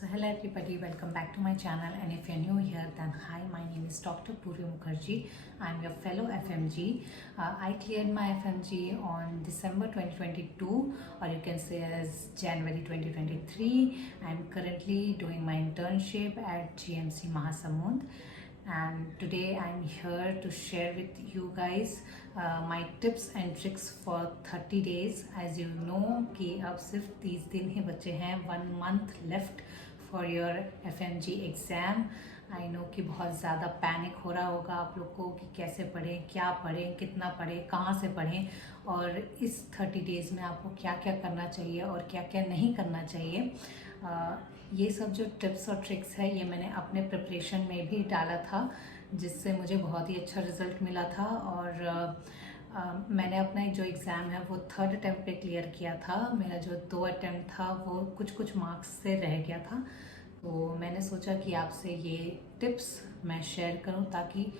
So hello everybody, welcome back to my channel, and if you're new here then hi, my name is Dr. Puri Mukherjee. I'm your fellow FMG. I cleared my FMG on December 2022, or you can say as January 2023. I'm currently doing my internship at GMC Mahasamund, and today I'm here to share with you guys my tips and tricks for 30 days. As you know कि अब सिर्फ 30 दिन ही बचे हैं, 1 month left for your FMG exam. I know कि बहुत ज़्यादा panic हो रहा होगा आप लोग को कि कैसे पढ़ें, क्या पढ़ें, कितना पढ़ें, कहाँ से पढ़ें, और इस 30 डेज़ में आपको क्या क्या करना चाहिए और क्या क्या नहीं करना चाहिए। ये सब जो टिप्स और ट्रिक्स है ये मैंने अपने प्रिपरेशन में भी डाला था, जिससे मुझे बहुत ही अच्छा रिज़ल्ट मिला था। और मैंने अपना जो एग्ज़ाम है वो 3rd अटैम्प्ट पे क्लियर किया था। मेरा जो 2 अटैम्प्ट था वो कुछ मार्क्स से रह गया था। तो मैंने सोचा कि आपसे ये टिप्स मैं शेयर करूं ताकि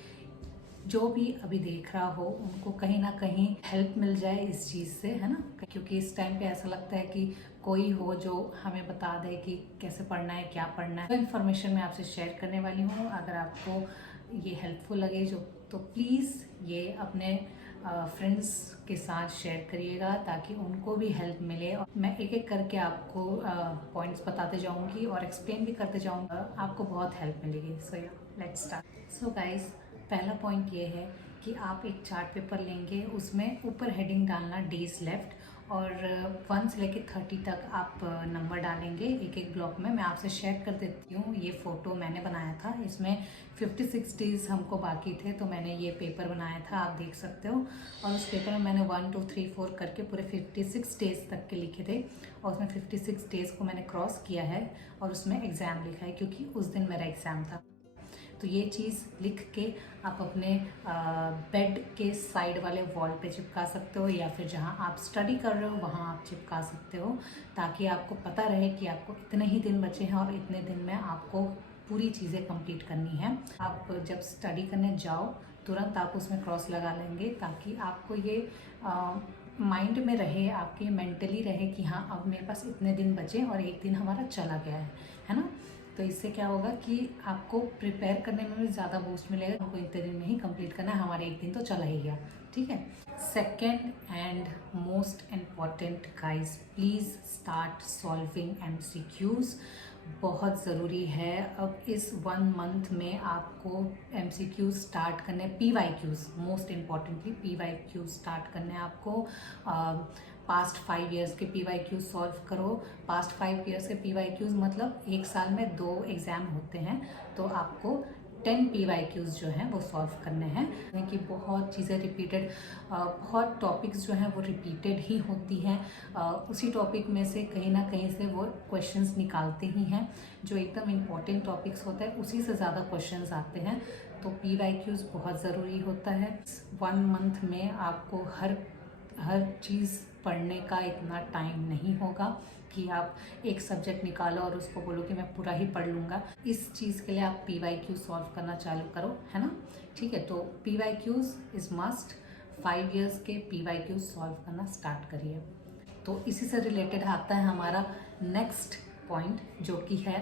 जो भी अभी देख रहा हो उनको कहीं ना कहीं हेल्प मिल जाए इस चीज़ से, है ना। क्योंकि इस टाइम पे ऐसा लगता है कि कोई हो जो हमें बता दे कि कैसे पढ़ना है, क्या पढ़ना है। तो इन्फॉर्मेशन मैं आपसे शेयर करने वाली हूँ। अगर आपको ये हेल्पफुल लगे तो प्लीज़ ये अपने फ्रेंड्स के साथ शेयर करिएगा ताकि उनको भी हेल्प मिले। और मैं एक एक करके आपको पॉइंट्स बताते जाऊंगी और एक्सप्लेन भी करते जाऊंगा, आपको बहुत हेल्प मिलेगी। सो या लेट्स स्टार्ट। सो गाइस, पहला पॉइंट ये है कि आप एक चार्ट पेपर लेंगे, उसमें ऊपर हेडिंग डालना डेज लेफ्ट, और 1 से लेकर 30 तक आप नंबर डालेंगे एक एक ब्लॉक में। मैं आपसे शेयर कर देती हूँ, ये फ़ोटो मैंने बनाया था। इसमें 56 डेज़ हमको बाकी थे, तो मैंने ये पेपर बनाया था, आप देख सकते हो। और उस पेपर में मैंने 1 2 3 4 करके पूरे 56 डेज़ तक के लिखे थे, और उसमें 56 डेज़ को मैंने क्रॉस किया है और उसमें एग्ज़ाम लिखा है क्योंकि उस दिन मेरा एग्ज़ाम था। तो ये चीज़ लिख के आप अपने बेड के साइड वाले वॉल पे चिपका सकते हो, या फिर जहाँ आप स्टडी कर रहे हो वहाँ आप चिपका सकते हो, ताकि आपको पता रहे कि आपको इतने ही दिन बचे हैं और इतने दिन में आपको पूरी चीज़ें कंप्लीट करनी है। आप जब स्टडी करने जाओ तुरंत आप उसमें क्रॉस लगा लेंगे, ताकि आपको ये माइंड में रहे, आपके मेंटली रहे कि हाँ अब मेरे पास इतने दिन बचे और एक दिन हमारा चला गया है ना। तो इससे क्या होगा कि आपको प्रिपेयर करने में भी ज़्यादा बूस्ट मिलेगा। हमको इतने दिन में ही कंप्लीट करना है, हमारे एक दिन तो चला ही गया, ठीक है। Second and most important guys, please start solving MCQs। बहुत ज़रूरी है अब इस 1 मंथ में आपको MCQs स्टार्ट करने, PYQs most importantly PYQs start करने आपको। पास्ट 5 ईयर्स के PYQs सॉल्व करो। पास्ट 5 ईयर्स के PYQs मतलब 1 साल में 2 एग्ज़ाम होते हैं, तो आपको 10 PYQs जो हैं वो सॉल्व करने हैं। कि बहुत चीज़ें रिपीटेड, बहुत टॉपिक्स जो हैं वो रिपीटेड ही होती हैं। उसी टॉपिक में से कहीं ना कहीं से वो क्वेश्चंस निकालते ही हैं। जो एकदम इम्पॉर्टेंट टॉपिक्स होता है उसी से ज़्यादा क्वेश्चंस आते हैं, तो PYQs बहुत ज़रूरी होता है। 1 मंथ में आपको हर चीज़ पढ़ने का इतना टाइम नहीं होगा कि आप एक सब्जेक्ट निकालो और उसको बोलो कि मैं पूरा ही पढ़ लूँगा। इस चीज़ के लिए आप PYQ सॉल्व करना चालू करो, है ना, ठीक है। तो PYQs इज़ मस्ट। 5 ईयर्स के PYQ सॉल्व करना स्टार्ट करिए। तो इसी से रिलेटेड आता है हमारा नेक्स्ट पॉइंट, जो कि है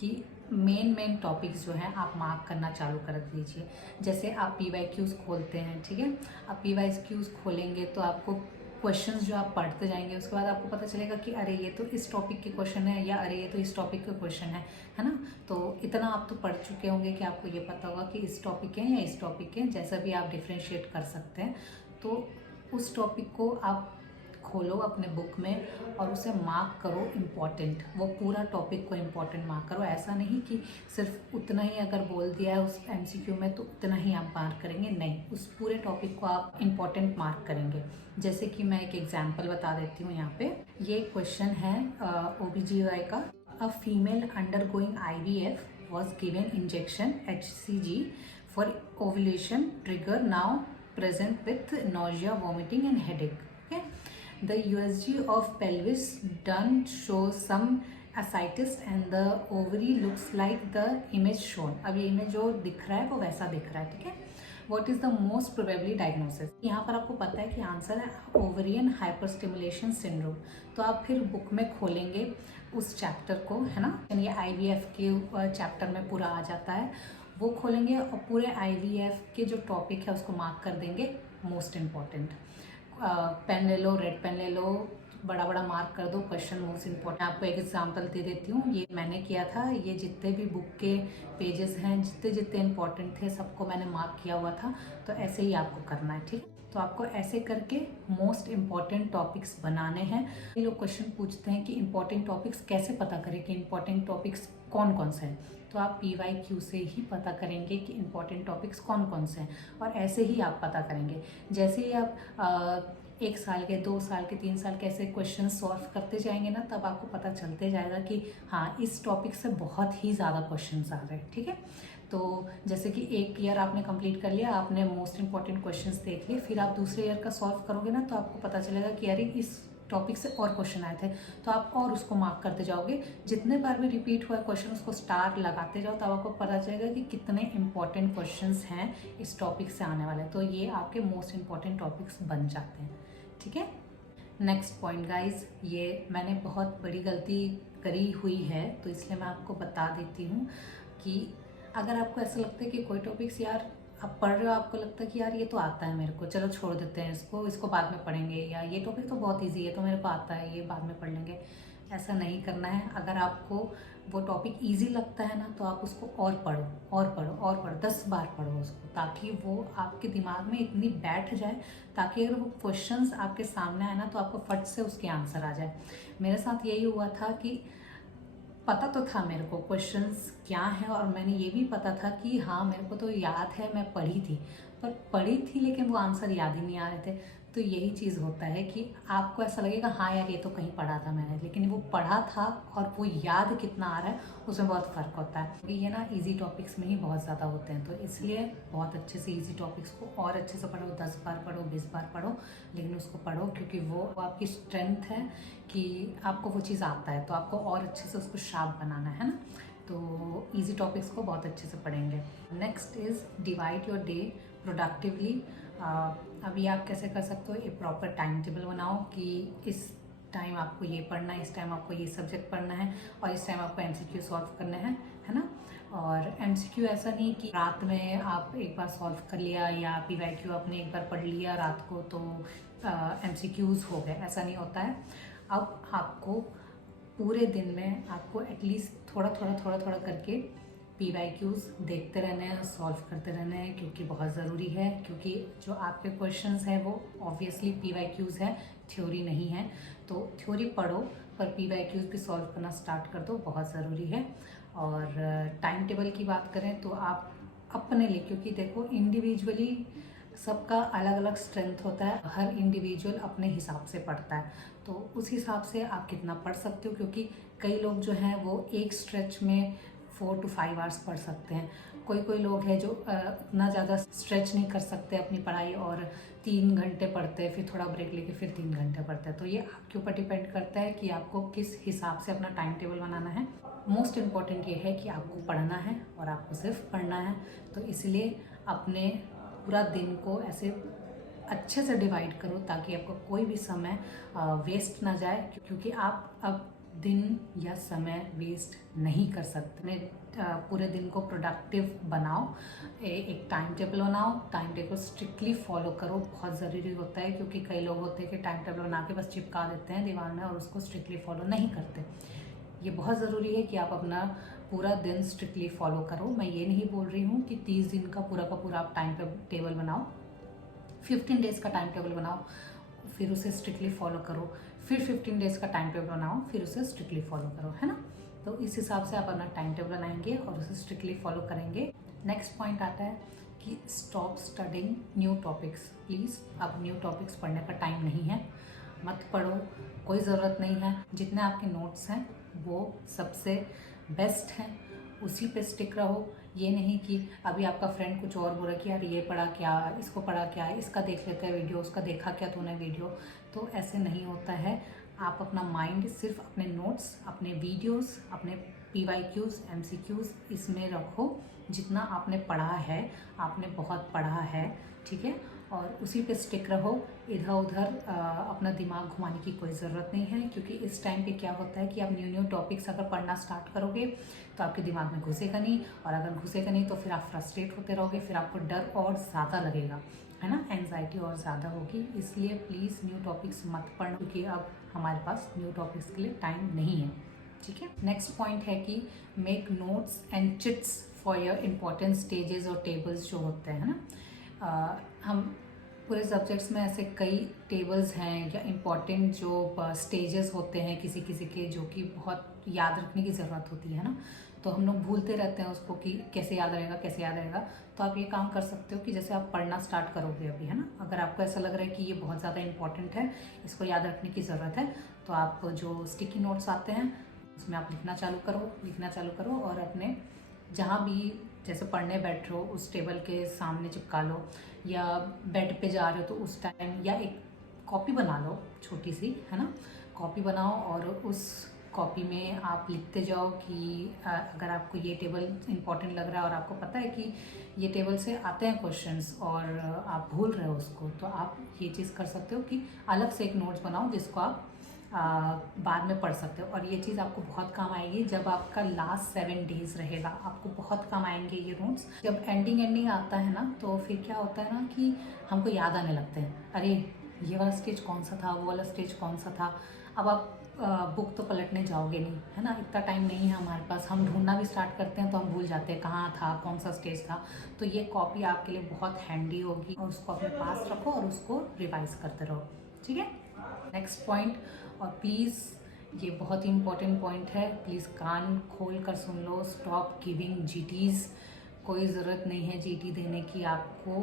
कि मेन टॉपिक्स जो हैं आप मार्क करना चालू कर दीजिए। जैसे आप PYQs खोलते हैं, ठीक है, आप PYQs खोलेंगे तो आपको क्वेश्चंस जो आप पढ़ते जाएंगे उसके बाद आपको पता चलेगा कि अरे ये तो इस टॉपिक के क्वेश्चन है, या अरे ये तो इस टॉपिक के क्वेश्चन है ना। तो इतना आप तो पढ़ चुके होंगे कि आपको ये पता होगा कि इस टॉपिक के हैं या इस टॉपिक के हैं। जैसा भी आप डिफ्रेंशिएट कर सकते हैं, तो उस टॉपिक को आप खोलो अपने बुक में और उसे मार्क करो इम्पॉर्टेंट। वो पूरा टॉपिक को इम्पॉर्टेंट मार्क करो। ऐसा नहीं कि सिर्फ उतना ही अगर बोल दिया है उस MCQ में तो उतना ही आप मार्क करेंगे, नहीं, उस पूरे टॉपिक को आप इम्पॉर्टेंट मार्क करेंगे। जैसे कि मैं एक एग्जाम्पल बता देती हूँ यहाँ पे। ये क्वेश्चन है OBGY का। A female undergoing IVF was given injection HCG for ovulation, trigger now present with nausea, vomiting and headache. Okay. The USG of pelvis done shows some ascites and the ovary looks like the image shown. अब ये image जो दिख रहा है वो वैसा दिख रहा है, ठीक है। What is the most probably diagnosis? यहाँ पर आपको पता है कि आंसर है ओवरियन हाइपरस्टिमुलेशन सिंड्रोम। तो आप फिर बुक में खोलेंगे उस चैप्टर को, है ना, ये IVF के चैप्टर में पूरा आ जाता है, वो खोलेंगे और पूरे IVF के जो टॉपिक है उसको मार्क कर देंगे मोस्ट इम्पॉर्टेंट। पेन ले लो, रेड पेन ले लो, बड़ा बड़ा मार्क कर दो क्वेश्चन मोस्ट इम्पॉर्टेंट। आपको एक एग्जांपल दे देती हूँ, ये मैंने किया था, ये जितने भी बुक के पेजेस हैं, जितने जितने इम्पोर्टेंट थे सबको मैंने मार्क किया हुआ था। तो ऐसे ही आपको करना है, ठीक। तो आपको ऐसे करके मोस्ट इम्पॉर्टेंट टॉपिक्स बनाने हैं। ये लोग क्वेश्चन पूछते हैं कि इम्पॉर्टेंट टॉपिक्स कैसे पता करें कि इम्पॉर्टेंट टॉपिक्स कौन कौन से हैं। तो आप PYQ से ही पता करेंगे कि इम्पॉर्टेंट टॉपिक्स कौन कौन से हैं, और ऐसे ही आप पता करेंगे। जैसे ही आप 1 साल के, 2 साल के, 3 साल के ऐसे क्वेश्चन सॉल्व करते जाएंगे ना, तब आपको पता चलते जाएगा कि हाँ, इस टॉपिक से बहुत ही ज़्यादा क्वेश्चंस आ रहे हैं, ठीक है। तो जैसे कि 1 ईयर आपने कंप्लीट कर लिया, आपने मोस्ट इंपॉर्टेंट क्वेश्चंस देख लिए, फिर आप दूसरे ईयर का सॉल्व करोगे ना, तो आपको पता चलेगा कि अरे इस टॉपिक से और क्वेश्चन आए थे, तो आप और उसको मार्क करते जाओगे। जितने बार भी रिपीट हुआ क्वेश्चन उसको स्टार लगाते जाओ, तब आपको पता चलेगा कि कितने इंपॉर्टेंट क्वेश्चंस हैं इस टॉपिक से आने वाले। तो ये आपके मोस्ट इंपॉर्टेंट टॉपिक्स बन जाते हैं, ठीक है। नेक्स्ट पॉइंट गाइज, ये मैंने बहुत बड़ी गलती करी हुई है, तो इसलिए मैं आपको बता देती हूँ कि अगर आपको ऐसा लगता है कि कोई टॉपिक्स यार आप पढ़ रहे हो, आपको लगता है कि यार ये तो आता है मेरे को, चलो छोड़ देते हैं इसको बाद में पढ़ेंगे, या ये टॉपिक तो बहुत ईजी है तो मेरे को आता है, ये बाद में पढ़ लेंगे, ऐसा नहीं करना है। अगर आपको वो टॉपिक ईजी लगता है ना, तो आप उसको और पढ़ो और पढ़ो और पढ़ो, 10 बार पढ़ो उसको, ताकि वो आपके दिमाग में इतनी बैठ जाए, ताकि अगर वो क्वेश्चंस आपके सामने आए ना, तो आपको फट से उसके आंसर आ जाए। मेरे साथ यही हुआ था कि पता तो था मेरे को क्वेश्चंस क्या हैं, और मैंने ये भी पता था कि हाँ मेरे को तो याद है, मैं पढ़ी थी लेकिन वो आंसर याद ही नहीं आ रहे थे। तो यही चीज़ होता है कि आपको ऐसा लगेगा हाँ यार ये तो कहीं पढ़ा था मैंने, लेकिन वो पढ़ा था और वो याद कितना आ रहा है उसमें बहुत फ़र्क होता है। क्योंकि ये ना इजी टॉपिक्स में ही बहुत ज़्यादा होते हैं, तो इसलिए बहुत अच्छे से इजी टॉपिक्स को और अच्छे से पढ़ो, 10 बार पढ़ो, 20 बार पढ़ो, लेकिन उसको पढ़ो, क्योंकि वो आपकी स्ट्रेंथ है कि आपको वो चीज़ आता है, तो आपको और अच्छे से उसको शार्प बनाना है ना। तो इजी टॉपिक्स को बहुत अच्छे से पढ़ेंगे। Next is divide your day productively. अभी आप कैसे कर सकते हो, एक प्रॉपर टाइम टेबल बनाओ कि इस टाइम आपको ये पढ़ना है, इस टाइम आपको ये सब्जेक्ट पढ़ना है, और इस टाइम आपको MCQ सॉल्व करने हैं, है ना। और MCQ ऐसा नहीं कि रात में आप एक बार सॉल्व कर लिया, या PYQ आपने एक बार पढ़ लिया रात को तो MCQs हो गए, ऐसा नहीं होता है। अब आपको पूरे दिन में आपको एटलीस्ट थोड़ा थोड़ा करके PYQs देखते रहने हैं, सॉल्व करते रहने हैं, क्योंकि बहुत ज़रूरी है। क्योंकि जो आपके क्वेश्चंस हैं वो ऑब्वियसली PYQs है, थ्योरी नहीं है। तो थ्योरी पढ़ो पर PYQs भी सॉल्व करना स्टार्ट कर दो, बहुत ज़रूरी है। और टाइम टेबल की बात करें तो आप अपने लिए, क्योंकि देखो इंडिविजुअली सबका अलग अलग स्ट्रेंथ होता है, हर इंडिविजुअल अपने हिसाब से पढ़ता है, तो उस हिसाब से आप कितना पढ़ सकते हो। क्योंकि कई लोग जो हैं वो एक स्ट्रेच में 4 to 5 आवर्स पढ़ सकते हैं। कोई लोग हैं जो उतना ज़्यादा स्ट्रेच नहीं कर सकते अपनी पढ़ाई, और 3 घंटे पढ़ते हैं, फिर थोड़ा ब्रेक लेके फिर 3 घंटे पढ़ते हैं। तो ये आपके ऊपर डिपेंड करता है कि आपको किस हिसाब से अपना टाइम टेबल बनाना है। मोस्ट इम्पॉर्टेंट ये है कि आपको पढ़ना है और आपको सिर्फ पढ़ना है। तो इसलिए अपने पूरा दिन को ऐसे अच्छे से डिवाइड करो ताकि आपको कोई भी समय वेस्ट ना जाए, क्योंकि आप अब दिन या समय वेस्ट नहीं कर सकते। पूरे दिन को प्रोडक्टिव बनाओ, एक टाइम टेबल बनाओ, टाइम टेबल स्ट्रिक्टली फॉलो करो, बहुत ज़रूरी होता है। क्योंकि कई लोग होते हैं कि टाइम टेबल बना के बस चिपका देते हैं दीवार में और उसको स्ट्रिक्टली फॉलो नहीं करते। ये बहुत ज़रूरी है कि आप अपना पूरा दिन स्ट्रिक्टली फॉलो करो। मैं ये नहीं बोल रही हूँ कि 30 दिन का पूरा आप टाइम टेबल बनाओ, 15 डेज़ का टाइम टेबल बनाओ, फिर उसे स्ट्रिक्टली फॉलो करो, फिर 15 डेज़ का टाइम टेबल बनाओ, फिर उसे स्ट्रिक्टली फॉलो करो, है ना। तो इस हिसाब से आप अपना टाइम टेबल बनाएंगे और उसे स्ट्रिक्टली फॉलो करेंगे। नेक्स्ट पॉइंट आता है कि stop studying new topics. Please, अब न्यू टॉपिक्स पढ़ने का टाइम नहीं है, मत पढ़ो, कोई ज़रूरत नहीं है। जितने आपके नोट्स हैं वो सबसे बेस्ट हैं, उसी पे स्टिक रहो। ये नहीं कि अभी आपका फ्रेंड कुछ और बोला कि यार ये पढ़ा क्या, इसको पढ़ा क्या, इसका देख लेते हैं वीडियो, उसका देखा क्या तूने वीडियो, तो ऐसे नहीं होता है। आप अपना माइंड सिर्फ अपने नोट्स, अपने वीडियोस, अपने PYQs, MCQs इसमें रखो। जितना आपने पढ़ा है, आपने बहुत पढ़ा है, ठीक है। और उसी पे स्टिक रहो। इधर उधर अपना दिमाग घुमाने की कोई ज़रूरत नहीं है, क्योंकि इस टाइम पे क्या होता है कि आप न्यू टॉपिक्स अगर पढ़ना स्टार्ट करोगे तो आपके दिमाग में घुसेगा नहीं, और अगर घुसेगा नहीं तो फिर आप फ्रस्ट्रेट होते रहोगे, फिर आपको डर और ज़्यादा लगेगा, है ना, एंजाइटी और ज़्यादा होगी। इसलिए प्लीज़ न्यू टॉपिक्स मत पढ़ना, क्योंकि अब हमारे पास न्यू टॉपिक्स के लिए टाइम नहीं है, ठीक है। नेक्स्ट पॉइंट है कि make notes and chits for your important stages और टेबल्स जो होते हैं ना, हम पूरे सब्जेक्ट्स में ऐसे कई टेबल्स हैं या इम्पॉर्टेंट जो स्टेजेस होते हैं किसी किसी के, जो कि बहुत याद रखने की ज़रूरत होती है ना, तो हम लोग भूलते रहते हैं उसको कि कैसे याद रहेगा कैसे याद रहेगा। तो आप ये काम कर सकते हो कि जैसे आप पढ़ना स्टार्ट करोगे अभी, है ना, अगर आपको ऐसा लग रहा है कि ये बहुत ज़्यादा इंपॉर्टेंट है, इसको याद रखने की ज़रूरत है, तो आप जो स्टिकी नोट्स आते हैं उसमें आप लिखना चालू करो और अपने जहाँ भी जैसे पढ़ने बैठ रहे हो उस टेबल के सामने चिपका लो, या बेड पे जा रहे हो तो उस टाइम, या एक कॉपी बना लो छोटी सी, है ना, कॉपी बनाओ और उस कॉपी में आप लिखते जाओ कि अगर आपको ये टेबल इंपॉर्टेंट लग रहा है और आपको पता है कि ये टेबल से आते हैं क्वेश्चंस और आप भूल रहे हो उसको, तो आप ये चीज़ कर सकते हो कि अलग से एक नोट्स बनाओ जिसको आप बाद में पढ़ सकते हो। और ये चीज़ आपको बहुत काम आएगी जब आपका लास्ट 7 डेज रहेगा, आपको बहुत काम आएंगे ये नोट्स। जब एंडिंग आता है ना, तो फिर क्या होता है ना कि हमको याद आने लगते हैं, अरे ये वाला स्टेज कौन सा था, वो वाला स्टेज कौन सा था। अब आप बुक तो पलटने जाओगे नहीं, है ना, इतना टाइम नहीं है हमारे पास, हम ढूंढना भी स्टार्ट करते हैं तो हम भूल जाते हैं कहाँ था, कौन सा स्टेज था। तो ये कॉपी आपके लिए बहुत हैंडी होगी, और उसको अपने पास रखो और उसको रिवाइज करते रहो, ठीक है। नेक्स्ट पॉइंट, और प्लीज़ ये बहुत ही इंपॉर्टेंट पॉइंट है, प्लीज़ कान खोल कर सुन लो, स्टॉप गिविंग जीटीज़। कोई ज़रूरत नहीं है जीटी देने की आपको।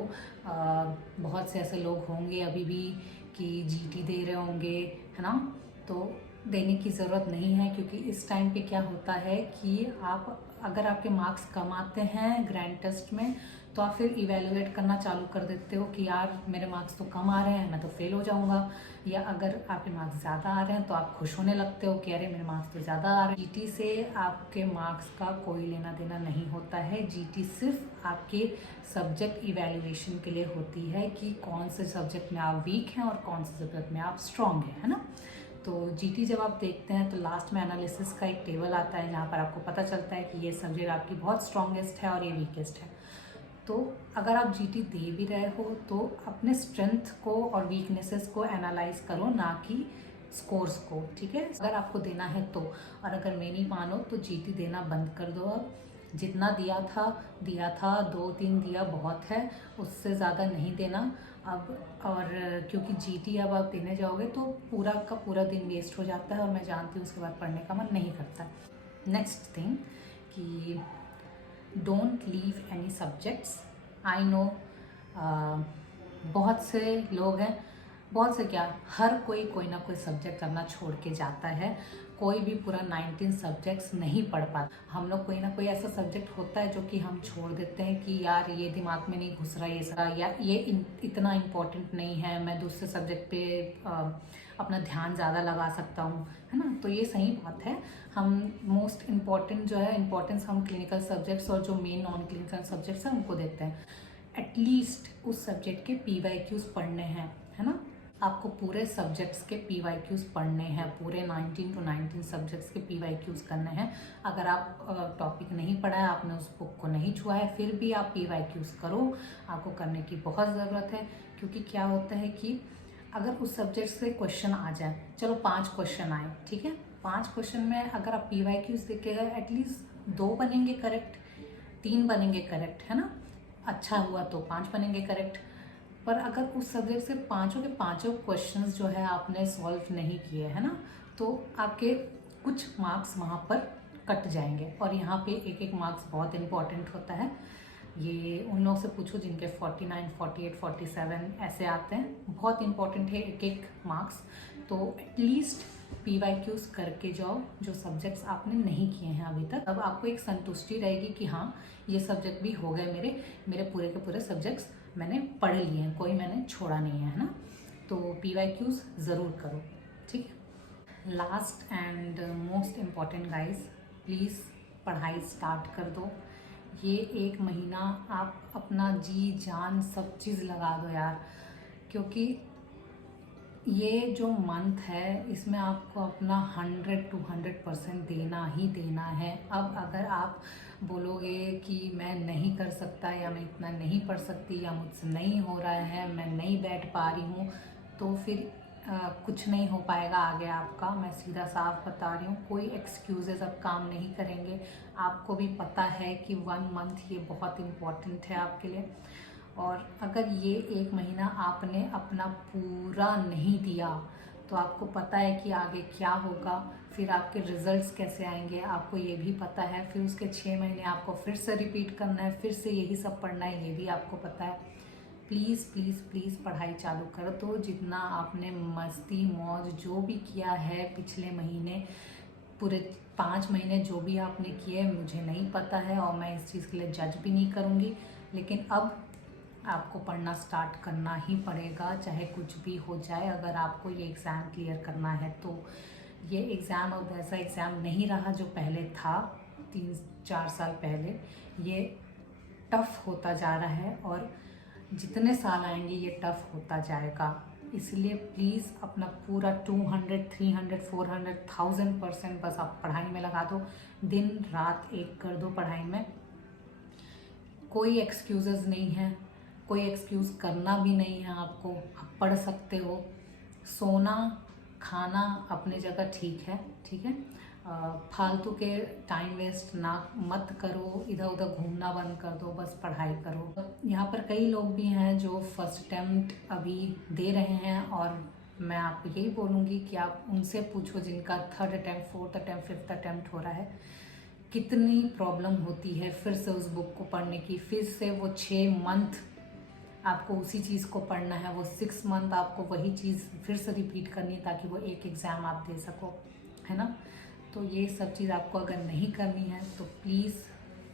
बहुत से ऐसे लोग होंगे अभी भी कि जीटी दे रहे होंगे, है ना, तो देने की ज़रूरत नहीं है, क्योंकि इस टाइम पे क्या होता है कि आप अगर आपके मार्क्स कम आते हैं ग्रैंड टेस्ट में, तो आप फिर इवेलुएट करना चालू कर देते हो कि यार मेरे मार्क्स तो कम आ रहे हैं, मैं तो फेल हो जाऊंगा। या अगर आपके मार्क्स ज़्यादा आ रहे हैं तो आप खुश होने लगते हो कि अरे मेरे मार्क्स तो ज़्यादा आ रहे हैं। जीटी से आपके मार्क्स का कोई लेना देना नहीं होता है। जीटी सिर्फ आपके सब्जेक्ट इवेल्युएशन के लिए होती है कि कौन से सब्जेक्ट में आप वीक हैं और कौन से सब्जेक्ट में आप स्ट्रॉन्ग हैं, है ना। तो जीटी जब आप देखते हैं तो लास्ट में एनालिसिस का एक टेबल आता है जहाँ पर आपको पता चलता है कि ये सब्जेक्ट आपकी बहुत स्ट्रॉन्गेस्ट है और ये वीकेस्ट है। तो अगर आप जीटी दे भी रहे हो तो अपने स्ट्रेंथ को और वीकनेसेस को एनालाइज करो, ना कि स्कोर्स को, ठीक है। अगर आपको देना है तो, और अगर मैं नहीं मानो तो जीटी देना बंद कर दो। अब जितना दिया था 2-3 दिया बहुत है, उससे ज़्यादा नहीं देना अब। और क्योंकि जीटी अब आप देने जाओगे तो पूरा का पूरा दिन वेस्ट हो जाता है, और मैं जानती हूँ उसके बाद पढ़ने का मन नहीं करता। नेक्स्ट थिंग कि don't leave any subjects. I know बहुत से लोग हैं, बहुत से क्या, हर कोई ना कोई सब्जेक्ट करना छोड़ के जाता है। कोई भी पूरा 19 सब्जेक्ट्स नहीं पढ़ पाता। हम लोग कोई ना कोई ऐसा सब्जेक्ट होता है जो कि हम छोड़ देते हैं कि यार ये दिमाग में नहीं घुस रहा, ये सारा, या ये इतना इम्पोर्टेंट नहीं है, मैं दूसरे सब्जेक्ट पे अपना ध्यान ज़्यादा लगा सकता हूँ, है ना। तो ये सही बात है, हम मोस्ट इम्पॉर्टेंट जो है इम्पोर्टेंस हम क्लिनिकल सब्जेक्ट्स और जो मेन नॉन क्लिनिकल सब्जेक्ट्स हैं उनको देते हैं। एटलीस्ट उस सब्जेक्ट के PYQs पढ़ने हैं, है ना। आपको पूरे सब्जेक्ट्स के PYQs पढ़ने हैं, पूरे 19 to 19 सब्जेक्ट्स के PYQs करने हैं। अगर आप टॉपिक नहीं पढ़ा है, आपने उस बुक को नहीं छुआ है, फिर भी आप PYQs करो, आपको करने की बहुत ज़रूरत है। क्योंकि क्या होता है कि अगर उस सब्जेक्ट से क्वेश्चन आ जाए, चलो 5 क्वेश्चन आए, ठीक है, 5 क्वेश्चन में अगर आप PYQs देखेगा एटलीस्ट 2 बनेंगे करेक्ट, 3 बनेंगे करेक्ट, है ना। अच्छा हुआ तो 5 बनेंगे करेक्ट। पर अगर उस सब्जेक्ट से पाँचों के पाँचों क्वेश्चंस जो है आपने सॉल्व नहीं किए, है ना, तो आपके कुछ मार्क्स वहाँ पर कट जाएंगे। और यहाँ पे एक एक मार्क्स बहुत इंपॉर्टेंट होता है। ये उन लोगों से पूछो जिनके 49, 48, 47 ऐसे आते हैं, बहुत इंपॉर्टेंट है एक एक मार्क्स। तो एटलीस्ट PYQs करके जाओ जो सब्जेक्ट्स आपने नहीं किए हैं अभी तक। अब आपको एक संतुष्टि रहेगी कि हाँ ये सब्जेक्ट भी हो गए, मेरे पूरे के पूरे सब्जेक्ट्स मैंने पढ़ लिए हैं, कोई मैंने छोड़ा नहीं है ना। तो PYQs ज़रूर करो, ठीक है। Last and most important guys, please पढ़ाई स्टार्ट कर दो। ये 1 महीना आप अपना जी जान सब चीज़ लगा दो यार, क्योंकि ये जो मंथ है इसमें आपको अपना 100 to 100% देना ही देना है। अब अगर आप बोलोगे कि मैं नहीं कर सकता या मैं इतना नहीं पढ़ सकती या मुझसे नहीं हो रहा है, मैं नहीं बैठ पा रही हूँ, तो फिर कुछ नहीं हो पाएगा आगे आपका। मैं सीधा साफ बता रही हूँ, कोई एक्सक्यूजेज अब काम नहीं करेंगे। आपको भी पता है कि 1 मंथ ये बहुत इम्पोर्टेंट है आपके लिए, और अगर ये 1 महीना आपने अपना पूरा नहीं दिया तो आपको पता है कि आगे क्या होगा, फिर आपके रिजल्ट्स कैसे आएंगे आपको ये भी पता है। फिर उसके 6 महीने आपको फिर से रिपीट करना है, फिर से यही सब पढ़ना है, ये भी आपको पता है। प्लीज़ प्लीज़ प्लीज़ पढ़ाई चालू कर दो। जितना आपने मस्ती मौज जो भी किया है पिछले महीने, पूरे 5 महीने जो भी आपने किए, मुझे नहीं पता है और मैं इस चीज़ के लिए जज भी नहीं करूँगी, लेकिन अब आपको पढ़ना स्टार्ट करना ही पड़ेगा, चाहे कुछ भी हो जाए। अगर आपको ये एग्ज़ाम क्लियर करना है तो ये एग्ज़ाम अब वैसा एग्ज़ाम नहीं रहा जो पहले था 3-4 साल पहले। ये टफ़ होता जा रहा है और जितने साल आएंगे ये टफ़ होता जाएगा। इसलिए प्लीज़ अपना पूरा 200, 300, 400, 1000% बस आप पढ़ाई में लगा दो। दिन रात एक कर दो पढ़ाई में। कोई एक्सक्यूज़ेस नहीं है, कोई एक्सक्यूज़ करना भी नहीं है आपको। आप पढ़ सकते हो। सोना खाना अपनी जगह ठीक है, ठीक है। फालतू के टाइम वेस्ट ना मत करो, इधर उधर घूमना बंद कर दो, बस पढ़ाई करो। यहाँ पर कई लोग भी हैं जो फर्स्ट अटेम्प्ट अभी दे रहे हैं, और मैं आपको यही बोलूँगी कि आप उनसे पूछो जिनका 3rd attempt 4th attempt 5th attempt हो रहा है, कितनी प्रॉब्लम होती है फिर से उस बुक को पढ़ने की। फिर से वो 6 मंथ आपको उसी चीज़ को पढ़ना है, वो 6 मंथ आपको वही चीज़ फिर से रिपीट करनी है ताकि वो एक एग्ज़ाम आप दे सको, है ना। तो ये सब चीज़ आपको अगर नहीं करनी है तो प्लीज़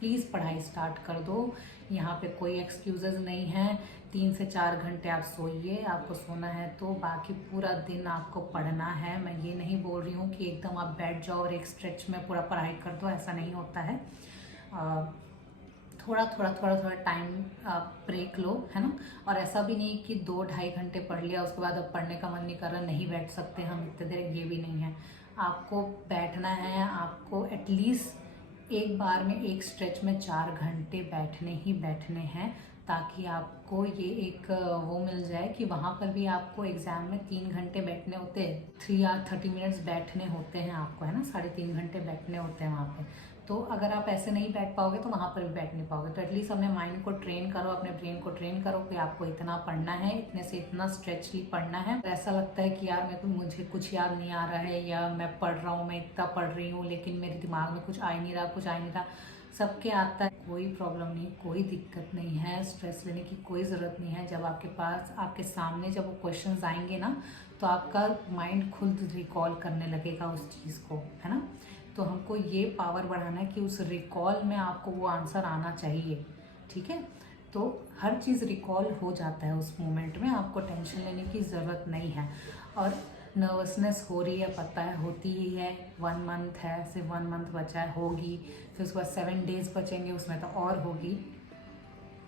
प्लीज़ पढ़ाई स्टार्ट कर दो। यहाँ पे कोई एक्सक्यूज़ेस नहीं है। 3 से 4 घंटे आप सोइए, आपको सोना है तो, बाकी पूरा दिन आपको पढ़ना है। मैं ये नहीं बोल रही हूँ कि एकदम आप बैठ जाओ और एक स्ट्रेच में पूरा पढ़ाई कर दो, ऐसा नहीं होता है। थोड़ा थोड़ा टाइम ब्रेक लो, है ना। और ऐसा भी नहीं कि 2-2.5 घंटे पढ़ लिया उसके बाद अब पढ़ने का मन नहीं कर रहा, नहीं बैठ सकते हम इतने देर, ये भी नहीं है। आपको बैठना है, आपको एटलीस्ट एक बार में एक स्ट्रेच में 4 घंटे बैठने ही बैठने हैं, ताकि आपको ये एक वो मिल जाए कि वहाँ पर भी आपको एग्ज़ाम में 3 घंटे बैठने होते हैं, 3 और 30 मिनट्स बैठने होते हैं आपको, है ना। 3.5 घंटे बैठने होते हैं वहाँ पे। तो अगर आप ऐसे नहीं बैठ पाओगे तो वहाँ पर भी बैठ नहीं पाओगे। तो एटलीस्ट अपने माइंड को ट्रेन करो, अपने ब्रेन को ट्रेन करो कि आपको इतना पढ़ना है, इतने से इतना स्ट्रेचली पढ़ना है। ऐसा लगता है कि यार मुझे कुछ याद नहीं आ रहा है, या मैं पढ़ रहा हूँ, मैं इतना पढ़ रही हूँ लेकिन मेरे दिमाग में कुछ आ ही नहीं रहा, कुछ आ ही नहीं रहा। सबके आता है, कोई प्रॉब्लम नहीं, कोई दिक्कत नहीं है, स्ट्रेस लेने की कोई ज़रूरत नहीं है। जब आपके पास आपके सामने जब वो क्वेश्चंस आएंगे ना, तो आपका माइंड खुद रिकॉल करने लगेगा उस चीज़ को, है ना। तो हमको ये पावर बढ़ाना है कि उस रिकॉल में आपको वो आंसर आना चाहिए, ठीक है। तो हर चीज़ रिकॉल हो जाता है उस मोमेंट में, आपको टेंशन लेने की ज़रूरत नहीं है। और नर्वसनेस हो रही है, पता है, होती ही है। 1 मंथ है, सिर्फ 1 मंथ बचा है, होगी। फिर उसके बाद 7 डेज़ बचेंगे, उसमें तो और होगी।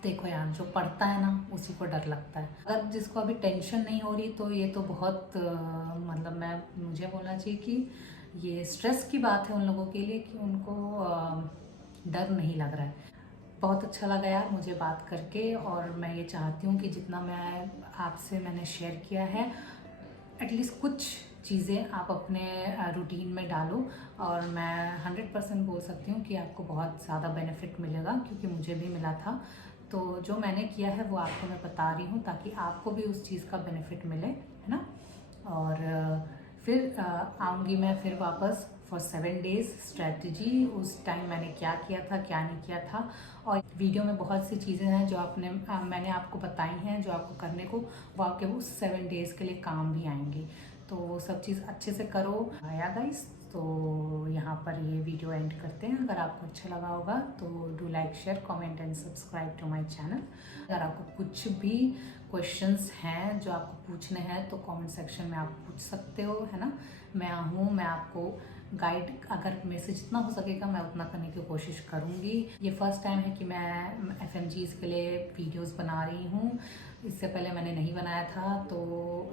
देखो यार, जो पढ़ता है ना उसी को डर लगता है। अगर जिसको अभी टेंशन नहीं हो रही तो ये तो बहुत मतलब मुझे बोलना चाहिए कि ये स्ट्रेस की बात है उन लोगों के लिए कि उनको डर नहीं लग रहा है। बहुत अच्छा लगा यार मुझे बात करके, और मैं ये चाहती हूँ कि जितना मैं आपसे मैंने शेयर किया है, एटलीस्ट कुछ चीज़ें आप अपने रूटीन में डालो। और मैं 100% बोल सकती हूँ कि आपको बहुत ज़्यादा बेनिफिट मिलेगा, क्योंकि मुझे भी मिला था। तो जो मैंने किया है वो आपको मैं बता रही हूँ, ताकि आपको भी उस चीज़ का बेनिफिट मिले, है ना। और फिर आऊँगी मैं फिर वापस फॉर 7 डेज़ स्ट्रैटेजी। उस टाइम मैंने क्या किया था, क्या नहीं किया था, और वीडियो में बहुत सी चीज़ें हैं जो मैंने आपको बताई हैं, जो आपको करने को वो आपके उस 7 डेज़ के लिए काम भी आएंगी। तो वो सब चीज़ अच्छे से करो या गाइस। तो यहाँ पर ये वीडियो एंड करते हैं। अगर आपको अच्छा लगा होगा तो do like, share, comment and subscribe to my channel. अगर आपको कुछ भी क्वेश्चंस हैं जो आपको पूछने हैं तो कमेंट सेक्शन में आप पूछ सकते हो, है ना। मैं आपको गाइड अगर मेरे से जितना हो सकेगा मैं उतना करने की कोशिश करूँगी। ये फर्स्ट टाइम है कि मैं FMGs के लिए वीडियोस बना रही हूँ। इससे पहले मैंने नहीं बनाया था, तो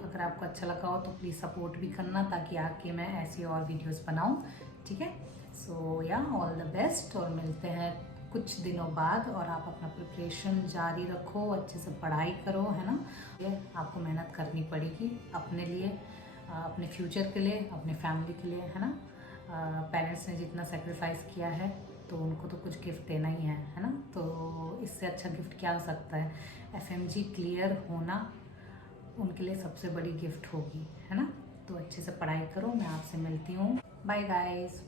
अगर आपको अच्छा लगा हो तो प्लीज़ सपोर्ट भी करना ताकि आगे मैं ऐसी और वीडियोस बनाऊँ। ठीक है, सो या ऑल द बेस्ट, और मिलते हैं कुछ दिनों बाद। और आप अपना प्रिपरेशन जारी रखो, अच्छे से पढ़ाई करो, है ना। ये आपको मेहनत करनी पड़ेगी अपने लिए, अपने फ्यूचर के लिए, अपने फैमिली के लिए, है ना। पेरेंट्स ने जितना सेक्रीफाइस किया है तो उनको तो कुछ गिफ्ट देना ही है ना। तो इससे अच्छा गिफ्ट क्या हो सकता है। FMG क्लियर होना उनके लिए सबसे बड़ी गिफ्ट होगी, है ना। तो अच्छे से पढ़ाई करो, मैं आपसे मिलती हूँ। Bye guys.